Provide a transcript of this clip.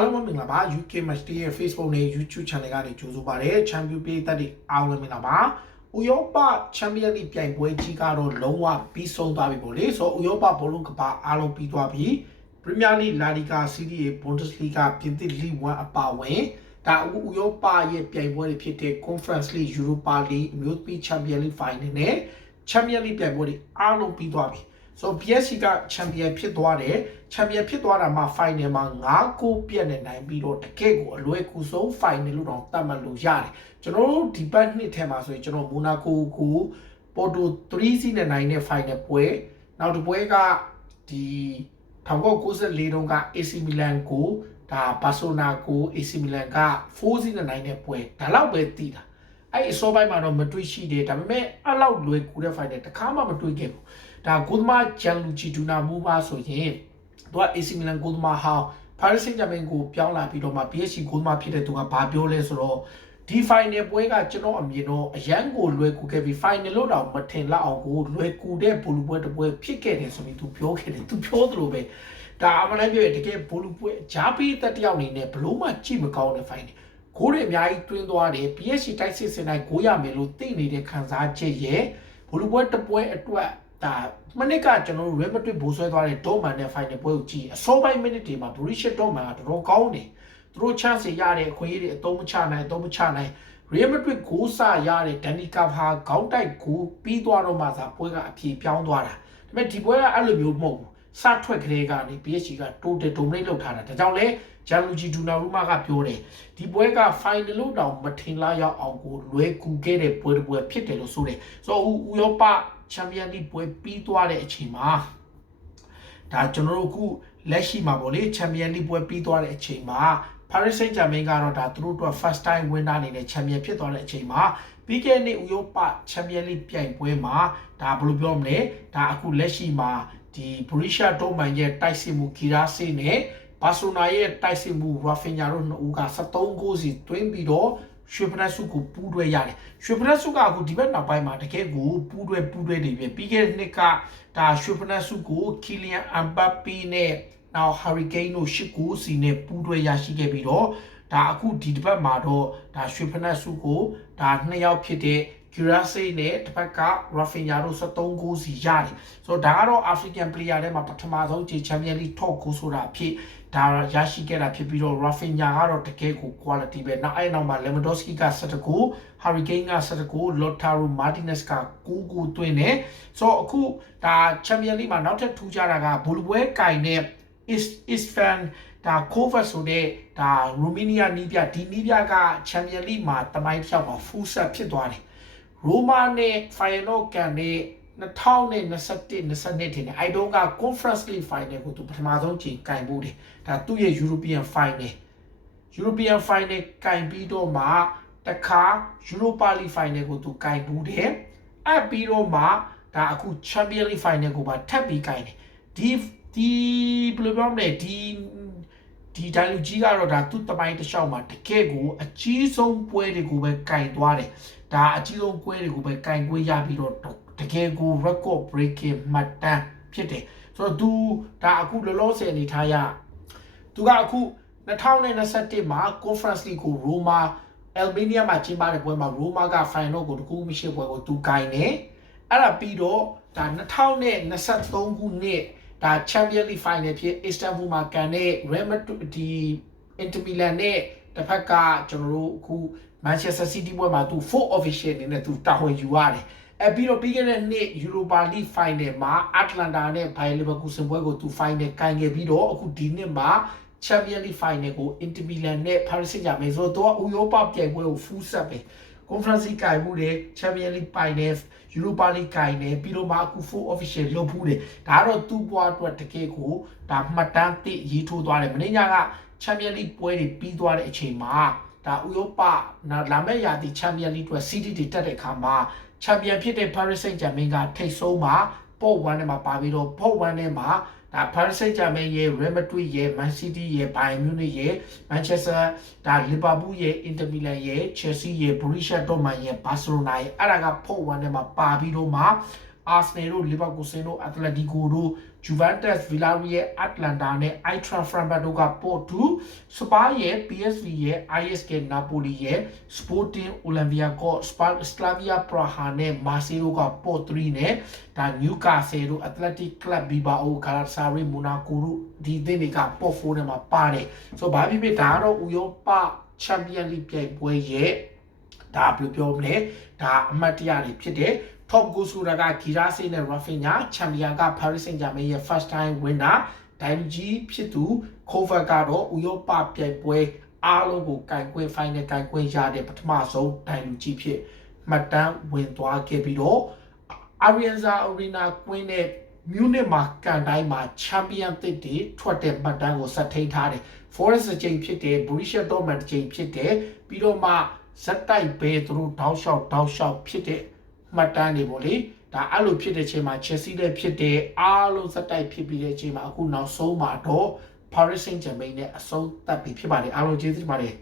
အားလုံးပဲမင်္ဂလာပါ UK Match Day ရဲ့ Facebook နဲ့ YouTube Channel ကနေကြိုဆိုပါရစေ။ Champion ပေးသက်တွေအားလုံးမင်္ဂလာပါ။ဥရောပ Champion League ပြိုင်ပွဲကြီးကတော့လုံးဝပြီးဆုံးသွားပြီပေါ့လေ။ဆိုတော့ဥရောပဘောလုံးကပါအားလုံးပြီးသွားပြီ။ Premier League, La Liga, Serie A, Bundesliga ပြင်သစ် League 1အပါအဝင်ဒါအခုဥရောပရဲ့ပြိုင်ပွဲတွေဖြစ်တဲ့ Conference League, Europa League, အမျိုးသမီး Champion League Final နဲ့ Champion League ပြိုင်ပွဲတွေအားလုံးပြီးသွားပြီ။ so PSG က champion ဖြစ်သွားတယ် champion ဖြစ်သွားတာမှ final မှာ9ကိုပြတ်နေနိုင်ပြီးတော့တကယ့်ကိုအလွယ်ကူဆုံး final လို့တော့သတ်မှတ်လို့ရတယ်ကျွန်တော်တို့ဒီပတ်နှစ်ထဲမှာဆိုရင်ကျွန်တော်မိုနာကိုကိုပေါ်တို3စီးနဲ့နိုင်တဲ့ final ပွဲနောက်တစ်ပွဲကဒီ1994တုန်းက AC Milan ကိုဒါဘာဆိုနာကို AC Milan က4စီးနဲ့နိုင်တဲ့ပွဲဒါတော့ပဲတည်တာအဲ့အစောပိုင်းမှာတော့မတွေ့ရှိတယ်ဒါပေမဲ့အဲ့လောက်လွယ်ကူတဲ့ final တစ်ခါမှမတွေ့ခဲ့ဘူး ဒါဂိုသမာဂျန်လူချီဒူနာမူပါဆိုရင်သူက AC Milan ဂိုသမာဟောင်း Paris Saint-Germain ကိုပြောင်းလာပြီးတော့မှ PSG ဂိုသမာဖြစ်တဲ့သူကဘာပြောလဲဆိုတော့ဒီ final ပွဲကကျွန်တော်အမြင်တော့အရန်ကိုလွယ်ကူခဲ့ပြီး final လို့တော့မထင်လောက်အောင်ကိုလွယ်ကူတဲ့ဘူလူပွဲတစ်ပွဲဖြစ်ခဲ့တယ်ဆိုပြီးသူပြောခဲ့တယ်သူပြောသလိုပဲဒါအမှန်တမ်းပြောရင်တကယ်ဘူလူပွဲဂျာပီတက်တယောက်အနေနဲ့ဘလို့မှကြည့်မကောင်းတဲ့ final ဂိုးတွေအများကြီးတွင်းသွားတယ် PSG တိုက်စစ်စင်တိုင်းဂိုးရမယ်လို့သိနေတဲ့ခံစားချက်ရဲ့ဘူလူပွဲတစ်ပွဲအတွက် ဒါမနစ်ကကျွန်တော်တို့ Real Madrid ဘိုးဆွဲသွားတဲ့ Dortmund နဲ့ final ပွဲကိုကြည့်အစောပိုင်း minute တွေမှာ Borussia Dortmund ကတော်တော်ကောင်းတယ်သူတို့ chance ရတဲ့အခွင့်အရေးတွေအသုံးမချနိုင်အသုံးမချနိုင် Real Madrid ဂိုးစရတဲ့ Dani Carvajal ခေါင်းတိုက်ဂိုးပြီးသွားတော့မှသာပွဲကအပြေပြောင်းသွားတာဒါပေမဲ့ဒီပွဲကအဲ့လိုမျိုးမဟုတ်ဘူးစထွက်ကလေးကနေ PSG က total dominate လုပ်ထားတာဒါကြောင့်လဲဂျန်လူဂျီဒူနာရူမာကပြောတယ်ဒီပွဲက final လို့တောင်မထင်လာရောက်အောင်ကိုလွယ်ကူခဲ့တဲ့ပွဲတစ်ပွဲဖြစ်တယ်လို့ဆိုတယ်ဆိုတော့ဥရောပ ချန်ပီယံလိပွဲပြီးသွားတဲ့အချိန်မှာဒါကျွန်တော်တို့ခုလက်ရှိမှာပေါ့လေချန်ပီယံလိပွဲပြီးသွားတဲ့အချိန်မှာ Paris Saint-Germain ကတော့ဒါသူတို့အတွက် first time winner အနေနဲ့ချန်ပီယံဖြစ်သွားတဲ့အချိန်မှာပြီးခဲ့တဲ့နှစ်ဥရောပချန်ပီယံလိပြိုင်ပွဲမှာဒါဘယ်လိုပြောမလဲဒါအခုလက်ရှိမှာဒီ Borussia Dortmund ရဲ့တိုက်စစ်မှု Girassi နဲ့ဘာဆိုနာရဲ့တိုက်စစ်မှု Rafinha တို့နှစ်ဦးက73ဂိုးစီတွင်းပြီးတော့ ရွှေဖရက်စုကိုပူးတွဲရတယ်ရွှေဖရက်စုကအခုဒီဘက်နောက်ပိုင်းမှာတကယ်ကိုပူးတွဲပူးတွဲနေပြီပြီးခဲ့တဲ့နှစ်ကဒါရွှေဖရက်စုကိုကီလီယန်အမ်ဘပ်ပီနဲ့နောက်ဟာရီကိန်းတို့ရှစ်ကိုစီနဲ့ပူးတွဲရရှိခဲ့ပြီးတော့ဒါအခုဒီတစ်ပတ်မှာတော့ဒါရွှေဖရက်စုကိုဒါနှစ်ယောက်ဖြစ်တဲ့ Girassi နဲ့တစ်ဖက်က Rafinha တို့73ဂိုးစီရတယ်ဆိုတော့ဒါကတော့ African player ထဲမှာပထမဆုံးခြေ Champions League top ဂိုးဆိုတာဖြစ်ဒါရရှိခဲ့တာဖြစ်ပြီးတော့ Rafinha ကတော့တကယ်ကို quality ပဲနောက်အဲ့နောက်မှာ Lewandowski က17ဂိုး Harry Kane က17ဂိုး Lautaro Martinez က9ဂိုးသွင်းတယ်ဆိုတော့အခုဒါ Champions League မှာနောက်ထပ်ထူးခြားတာကဘူလပွဲကင်နဲ့ is is fan ဒါ cover ဆိုတဲ့ဒါ Romania နီးပြဒီနီးပြက Champions League မှာတမိုင်းဖြောက်ပါ full set ဖြစ်သွားတယ် ရိုမာနဲ့ Feyenoord ကန်နဲ့2021 22တင်တယ်အဲတုန်းက Conference League Final ကိုသူပထမဆုံးချိန်ကင်ဖို့တယ်ဒါသူ့ရဲ့ European Final European Final ကင်ပြီးတော့မှတခါ Europa League Final ကိုသူကင်ဘူးတယ်အဲပြီးတော့မှဒါအခု Champions League Final ကိုပါထပ်ပြီးကင်တယ်ဒီဒီဘယ်လိုပြောမလဲဒီဒီဒိုင်လူကြီးကတော့ဒါသူ့တမိုင်းတစ်လျှောက်မှာတကယ့်ကိုအကြီးဆုံးပွဲတွေကိုပဲကင်သွားတယ် ဒါအကြီးဆုံးပွဲတွေကိုပဲကင်ကွေးရပြီးတော့တကယ်ကို record breaking မှတ်တမ်းဖြစ်တယ်ဆိုတော့ तू ဒါအခုလောလောဆယ်အနေထားရ तू ကအခု2021မှာ conference league ကို Roma Albania မှာကျင်းပတဲ့ပွဲမှာ Roma က final ကိုတကူမရှိပွဲကို तू ဂိုင်းတယ်အဲ့ဒါပြီးတော့ဒါ2023ခုနှစ်ဒါ Champions League final ဖြစ် Istanbul မှာကန်တဲ့ Real Madrid ဒီ Inter Milan နဲ့ တစ်ဖက်ကကျွန်တော်တို့အခု Manchester City ပွဲမှာသူ4 official အနေနဲ့သူတာဝန်ယူရတယ်။အဲပြီးတော့ပြီးခဲ့တဲ့နှစ် Europa League Final မှာ Atlanta နဲ့ Bayer Leverkusen ပွဲကိုသူ final ကင်ခဲ့ပြီးတော့အခုဒီနှစ်မှာ Champions League Final ကို Inter Milan နဲ့ Paris Saint-Germain ဆိုတော့ဥရောပပြိုင်ပွဲကို full set ပဲ Conference League ကင်မှုတယ် Champions League Final Europa League ကင်တယ်ပြီးတော့မှအခု full official လုပ်မှုတယ်ဒါကတော့သူ့ဘွားအတွက်တကယ်ကိုဒါမှတ်တမ်းသိရေးထိုးသွားတယ်မင်းညာက Champions League ပွဲတွေပြီးသွားတဲ့အချိန်မှာဒါဥရောပလာမယ့်ရာသီချန်ပီယံလိအတွက် City တွေတက်တဲ့အခါမှာချန်ပီယံဖြစ်တဲ့ Paris Saint-Germain ကထိပ်ဆုံးမှာပေါ့1ထဲမှာပါပြီးတော့ပေါ့1ထဲမှာဒါ Paris Saint-Germain ရဲ့ Real Madrid ရဲ့ Man City ရဲ့ Bayern Munich ရဲ့ Manchester ဒါ Liverpool ရဲ့ Inter Milan ရဲ့ Chelsea ရဲ့ Borussia Dortmund ရဲ့ Barcelona ရဲ့အဲ့ဒါကပေါ့1ထဲမှာပါပြီးတော့မှ Arsenal တို့ Leverkusen တို့ Atletico တို့ Juventus Villarreal Atlanta နဲ့ Eintracht Frankfurt တို့ကပို့2 Spa ရဲ့ PSV ရဲ့ ISK Napoli ရဲ့ Sporting Olympiacos Slavia Praha နဲ့ Marseille တို့ကပို့3နဲ့ဒါ Newcastle တို့ Athletic Club Bilbao Galatasaray Monaco တို့ဒီအသင်းတွေကပို့4နဲ့မှာပါတယ်ဆိုတော့ဘာဖြစ်ဖြစ်ဒါကတော့ဥရောပ Champions League ပြိုင်ပွဲရဲ့ဒါဘယ်လိုပြောမလဲဒါအမှတ်တရတွေဖြစ်တယ် top goal scorer ကဂီရာဆေးနဲ့ Rafinha champion က Paris Saint-Germain ရဲ့ first time winner ဒိုင်ဂျီဖြစ်သူ Cover ကတော့ဥရောပပြိုင်ပွဲအားလုံးကိုကင်ကွင်း final ကင်ကွင်းရတဲ့ပထမဆုံးဒိုင်လူကြီးဖြစ်မှတ်တမ်းဝင်သွားခဲ့ပြီးတော့ Arianza Arena ကွင်းနဲ့ Munich မှာကန်တိုင်းမှာ champion သစ်တွေထွက်တဲ့မှတ်တမ်းကိုဆက်ထိန်ထားတယ် Forest အချိန်ဖြစ်တယ် Borussia Dortmund အချိန်ဖြစ်တယ်ပြီးတော့မှဇက်တိုက်ပဲသူတို့တောက်လျှောက်တောက်လျှောက်ဖြစ်တဲ့ မှတ်တမ်းတွေပေါ့လေဒါအဲ့လိုဖြစ်တဲ့ချိန်မှာ Chelsea လည်းဖြစ်တယ်အားလုံးဇက်တိုက်ဖြစ်ပြီးတဲ့ချိန်မှာအခုနောက်ဆုံးမှာတော့ Paris Saint-Germain နဲ့အဆုံးသတ်ပြီဖြစ်ပါတယ်အားလုံးကျေးဇူးတင်ပါတယ်